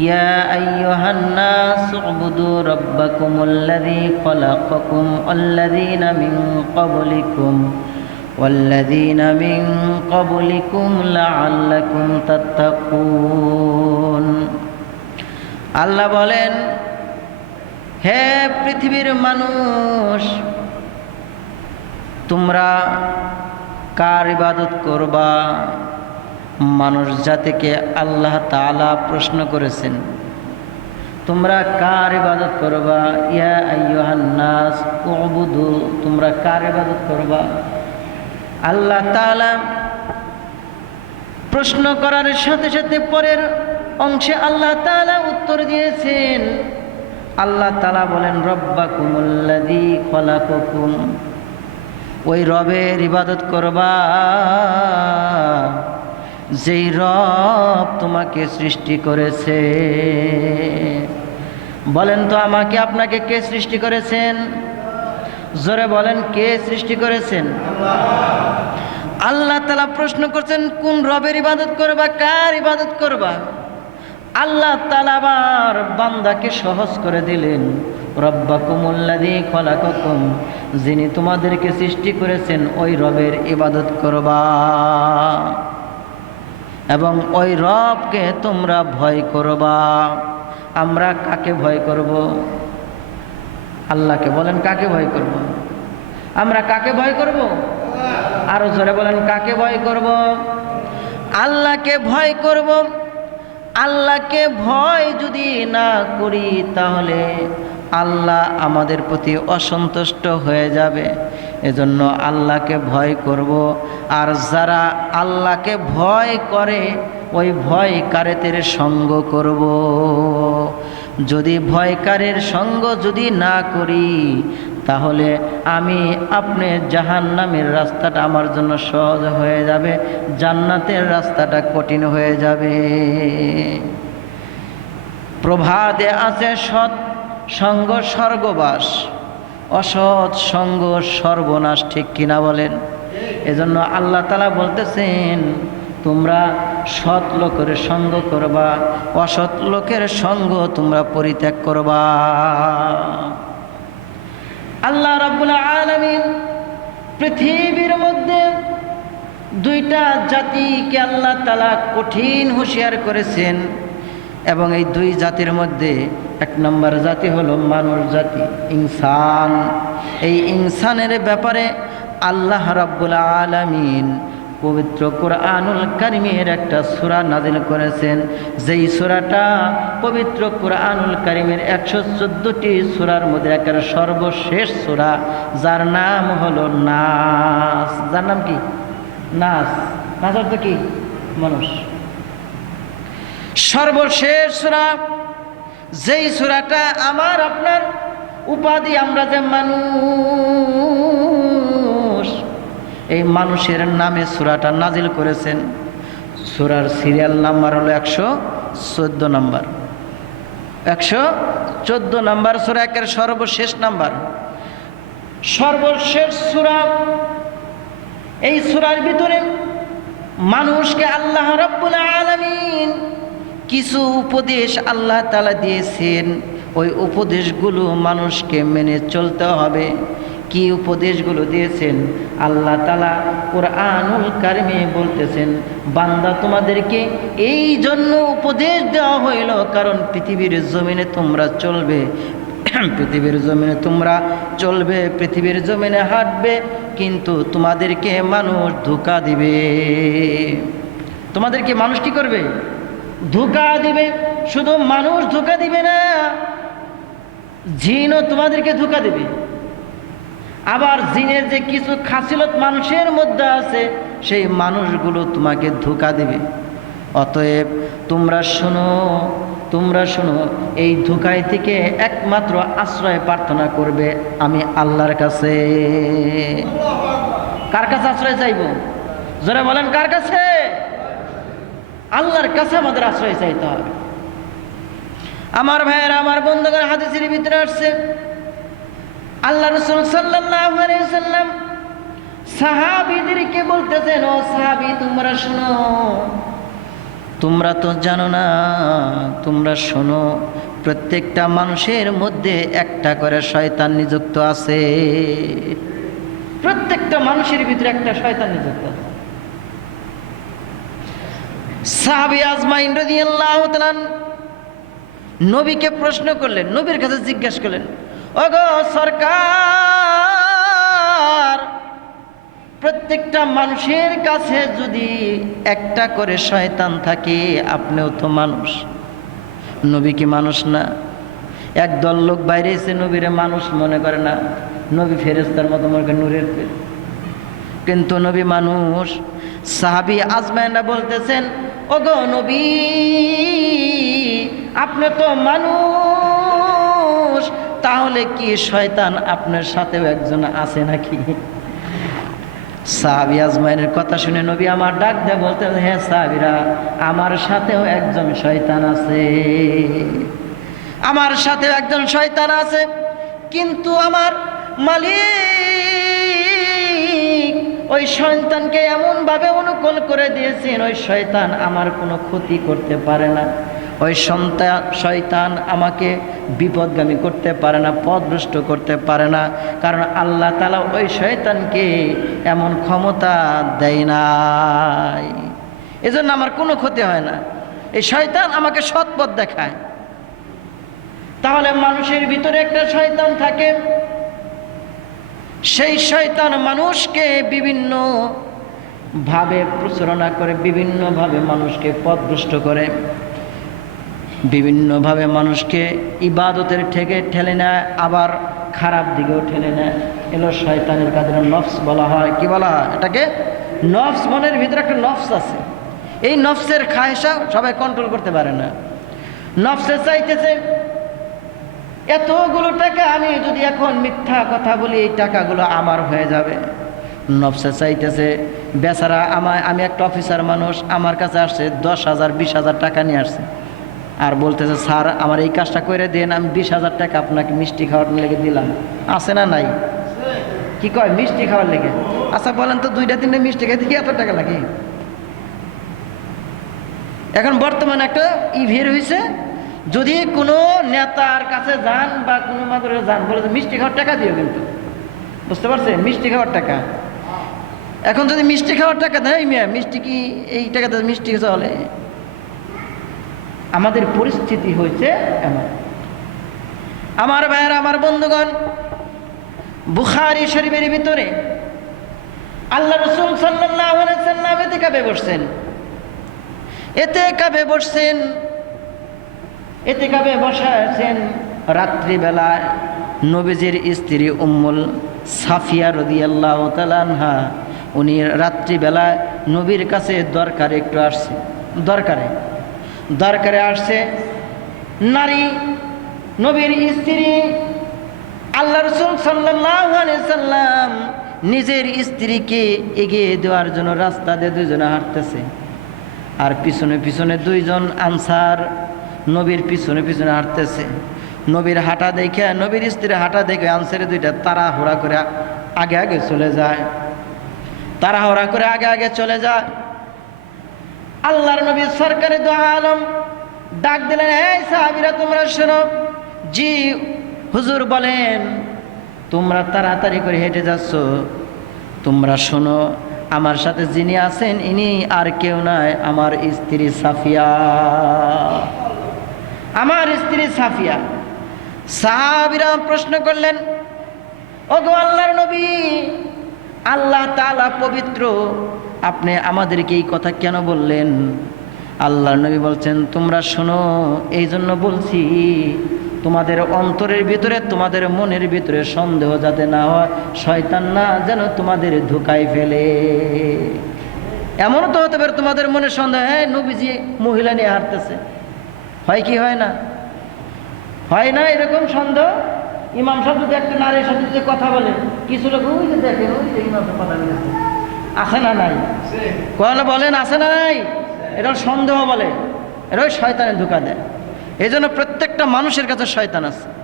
يا أيها الناس اعبدوا ربكم الذي خلقكم والذين من قبلكم والذين من قبلكم لعلكم تتقون আল্লাহ বলেন হে পৃথিবীর মানুষ তোমরা কার ইবাদত করবা মানুষ জাতিকে আল্লাহ তাআলা প্রশ্ন করেছেন, তোমরা কার ইবাদত করবা? ইয়া আইয়ুহান নাস উবুদু। তোমরা কার ইবাদত করবা? আল্লাহ তাআলা প্রশ্ন করার সাথে সাথে পরের অংশে আল্লাহ তাআলা উত্তর দিয়েছেন। আল্লাহ তালা বলেন, রব্বাকুমুল্লাযী খলাকাকুম। ওই রবের ইবাদত করবা। যেই রব তোমাকে সৃষ্টি করেছে। বলেন তো আমাকে, আপনাকে কে সৃষ্টি করেছেন? জোরে বলেন, কে সৃষ্টি করেছেন? আল্লাহ তালা প্রশ্ন করছেন, কোন রবের ইবাদত করবা, কার ইবাদত করবা? আল্লাহ তালা আবার বান্দাকে সহজ করে দিলেন রব্বাকুমুল্লাদি খলাকুম যিনি তোমাদেরকে সৃষ্টি করেছেন, ওই রবের ইবাদত করবা। এবং ওই রবকে তোমরা ভয় করবা। আমরা কাকে ভয় করব? আল্লাহকে বলেন, কাকে ভয় করব? আমরা কাকে ভয় করব? আরও জোরে বলেন, কাকে ভয় করব? আল্লাহকে ভয় করব। আল্লাহকে ভয় যদি না করি তাহলে আল্লাহ আমাদের প্রতি অসন্তুষ্ট হয়ে যাবে। এজন্য আল্লাহকে ভয় করব। আর যারা আল্লাহকে ভয় করে, ওই ভয়কারেতের সঙ্গ করব। যদি ভয়কারের সঙ্গ যদি না করি, তাহলে আমি আপনি জাহান নামের রাস্তাটা আমার জন্য সহজ হয়ে যাবে, জান্নাতের রাস্তাটা কঠিন হয়ে যাবে। প্রভাতে আছে সৎ সঙ্গ স্বর্গবাস। অসৎ সঙ্গ সর্বনাশ ঠিক কিনা বলেন? এজন্য আল্লাহ তালা বলতেছেন, তোমরা সৎ লোকের সঙ্গ করবা, অসৎ লোকের সঙ্গ তোমরা পরিত্যাগ করবা। আল্লাহ রাব্বুল আলামিন পৃথিবীর মধ্যে দুইটা জাতিকে আল্লাহ তালা কঠিন হুঁশিয়ার করেছেন এবং এই দুই জাতির মধ্যে এক নম্বর জাতি হলো মানুষ জাতি, ইনসান। এই ইনসানের ব্যাপারে আল্লাহ রাব্বুল আলামিন পবিত্র কোরআনুল কারিমের একটা সূরা নাজিল করেছেন। যেই সূরাটা পবিত্র কোরআনুল কারিমের একশো চোদ্দোটি সূরার মধ্যে একের সর্বশেষ সূরা, যার নাম হলো নাস। যার নাম কি? নাস। নাস অর্থ কি? মানুষ। সর্বশেষ সূরা যেই সূরাটা আমার, আপনার উপাধি, আমরা যে মানুষ, এই মানুষের নামে সূরাটা নাজিল করেছেন। সূরার সিরিয়াল নাম্বার হলো একশো চোদ্দ নাম্বার। একশো চোদ্দ নাম্বার সূরা একের সর্বশেষ নাম্বার। সর্বশেষ সূরা এই সূরার ভিতরে মানুষকে আল্লাহ রাব্বুল আলামিন কিছু উপদেশ আল্লাহ তালা দিয়েছেন। ওই উপদেশগুলো মানুষকে মেনে চলতে হবে। কি উপদেশগুলো দিয়েছেন? আল্লাহ তালা কোরআনুল কারিমে বলতেছেন, বান্দা তোমাদেরকে এই জন্য উপদেশ দেওয়া হইল, কারণ পৃথিবীর জমিনে তোমরা চলবে, পৃথিবীর জমিনে তোমরা চলবে, পৃথিবীর জমিনে হাঁটবে, কিন্তু তোমাদেরকে মানুষ ধোকা দিবে। তোমাদেরকে মানুষ কি করবে? ধোকা দিবে, শুধু মানুষ ধোকা দিবে না, জিনও তোমাদেরকে ধোকা দিবে। আবার জিনের যে কিছু খাসিলত মানুষের মধ্যে আছে, সেই মানুষগুলো তোমাকে ধোকা দিবে। অতএব তোমরা শোনো তোমরা শোনো, এই ধোকায় থেকে একমাত্র আশ্রয় প্রার্থনা করবে আমি আল্লাহর কাছে। কার কাছে আশ্রয় চাইব? যারা বলেন, কার কাছে? আল্লাহর কাছে আমাদের আশ্রয় চাইতে হবে। আমার ভাইয়ের, আমার বন্ধুগণ, হাদিসের ভিতরে আসছে। আল্লাহ রসুল সাল্লাম সাহাবীদেরকে বলতেছেন, ও সাহাবী, তোমরা শোনো। তোমরা তো জানো না, তোমরা শোনো, প্রত্যেকটা মানুষের মধ্যে একটা করে শয়তান নিযুক্ত আছে। প্রত্যেকটা মানুষের ভিতরে একটা শয়তান নিযুক্ত আছে। সাহাবি আজমাইন রাদিয়াল্লাহু নবীকে প্রশ্ন করলেন, নবীর কাছে জিজ্ঞেস করলেন, ওগো সরকার, প্রত্যেকটা মানুষের কাছে যদি একটা করে শয়তান থাকে, আপনিও তো মানুষ। নবী কি মানুষ না? একদল লোক বাইরে এসে নবীরে মানুষ মনে করে না, নবী ফেরেস্তার মতো মনে করে নূরের কিন্তু নবী মানুষ, সাহাবি আজমাইনা বলতেছেন নবী, আপনি তো মানুষ, তাহলে কি শয়তান আপনার সাথেও একজন আছে নাকি? সাহাবি আজমাইনের কথা শুনে নবী আমার ডাক দেয় বলতে হ্যাঁ সাহাবিরা, আমার সাথেও একজন শয়তান আছে। আমার সাথেও একজন শয়তান আছে, কিন্তু আমার মালিক ওই শয়তানকে এমনভাবে অনুকূল করে দিয়েছেন, ওই শয়তান আমার কোনো ক্ষতি করতে পারে না। ওই সন্তান শয়তান আমাকে বিপদগামী করতে পারে না পদভ্রষ্ট করতে পারে না, কারণ আল্লাহ তালা ওই শয়তানকে এমন ক্ষমতা দেয় নাই। এজন্য আমার কোনো ক্ষতি হয় না। এই শয়তান আমাকে সৎ পথ দেখায়। তাহলে মানুষের ভিতরে একটা শয়তান থাকে সেই শয়তান মানুষকে বিভিন্ন ভাবে প্রচারণা করে বিভিন্নভাবে মানুষকে পথভ্রষ্ট করে বিভিন্নভাবে মানুষকে ইবাদতের থেকে ঠেলে নেয়, আবার খারাপ দিকেও ঠেলে নেয়। এলো শয়তানের কাজে নফস বলা হয়। কি বলা হয়? এটাকে? নফস মনের ভিতরে একটা নফস আছে। এই নফসের খায়সা সবাই কন্ট্রোল করতে পারে না। নফসে চাইতেছে এতগুলো টাকা আমি যদি এখন মিথ্যা কথা বলি, এই টাকাগুলো আমার হয়ে যাবে। নফসে চাইতেছে, বেচারা আমায় আমি একটা অফিসার মানুষ, আমার কাছে আসছে দশ হাজার, বিশ হাজার টাকা নিয়ে আসছে। আর বলতেছে, স্যার, আমার এই কাজটা করে দেন, আমি বিশ হাজার টাকা আপনাকে মিষ্টি খাওয়ার লেগে দিলাম। আছে না নাই? কি কয়, মিষ্টি খাওয়ার লেগে? আচ্ছা বলেন তো, দুইটা, তিনটা মিষ্টি খাইতে কি এত টাকা লাগে? এখন বর্তমানে একটা ই ভিড় হয়েছে যদি কোনো নেতার কাছে যান বা কোনো মাদুরে যান, বলে মিষ্টি খাওয়ার টাকা দিও কিন্তু। বুঝতে পারছেন? মিষ্টি খাওয়ার টাকা। এখন যদি মিষ্টি খাওয়ার টাকা দেয় মিয়া, মিষ্টি কি এই টাকা টাকাতে মিষ্টি চলে? আমাদের পরিস্থিতি হয়েছে এমন। আমার ভাইয়ের, আমার বন্ধুগণ, বুখারি শরীফের ভিতরে আল্লাহ রসুল সাল্লাহ কাবে বসছেন। এতে কাবে বসছেন এতে কাবে বসা আছেন রাত্রিবেলায় নবীজির স্ত্রী উম্মুল সাফিয়া রদিয়াল্লাহ তালানহা উনি রাত্রিবেলায় নবীর কাছে দরকারে একটু আসছে। দরকারে। দরকারে আসছে নারী, নবীর স্ত্রী আল্লাহ রসুল সাল্লাম নিজের স্ত্রীকে এগিয়ে দেওয়ার জন্য রাস্তা দিয়ে দুজনে হাঁটতেছে। আর পিছনে পিছনে দুইজন আনসার নবীর পিছনে পিছনে হাঁটতেছে। নবীর হাঁটা দেখে, নবীর স্ত্রীর হাঁটা দেখে আনসারে দুইটা তাড়াহুড়া করে আগে আগে চলে যায়। তাড়াহুড়া করে আগে আগে চলে যায়। আল্লাহর নবী সরকারি দো আলম ডাক দিলেন, এই সাহাবিরা, তোমরা শোনো। জি, হুজুর বলেন, তোমরা তাড়াতাড়ি করে হেঁটে যাচ্ছ। তোমরা শোনো, আমার সাথে যিনি আছেন, ইনি আর কেউ নয় আমার স্ত্রী সাফিয়া। আমার স্ত্রী সাফিয়া। সাহাবিরা প্রশ্ন করলেন ও গো আল্লাহর নবী, আল্লাহ তালা পবিত্র, আপনি আমাদেরকে এই কথা কেন বললেন? আল্লাহর নবী বলছেন, তোমরা শোনো এই জন্য বলছি, তোমাদের অন্তরের ভিতরে, তোমাদের মনের ভিতরে সন্দেহ যাতে না হয়, শয়তান না যেন তোমাদের ধোকায় ফেলে। এমনও তো হতে পারে তোমাদের মনে সন্দেহ হ্যাঁ নবীজি মহিলা নিয়ে হাঁটতেছে। হয় কি হয় না? হয় না এরকম সন্দেহ? ইমাম সাহেব যদি একটা নারীর সাথে যদি কথা বলে, কিছু লোক, ওই যে দেখে ওই যে ইমাম কথা বলেছে। আছে না নাই? কয়লা বলেন, আছে না নাই? এটা সন্দেহ বলে। এটা ওই শয়তানে ঢুকা দেয়। এই জন্য প্রত্যেকটা মানুষের কাছে শয়তান আছে।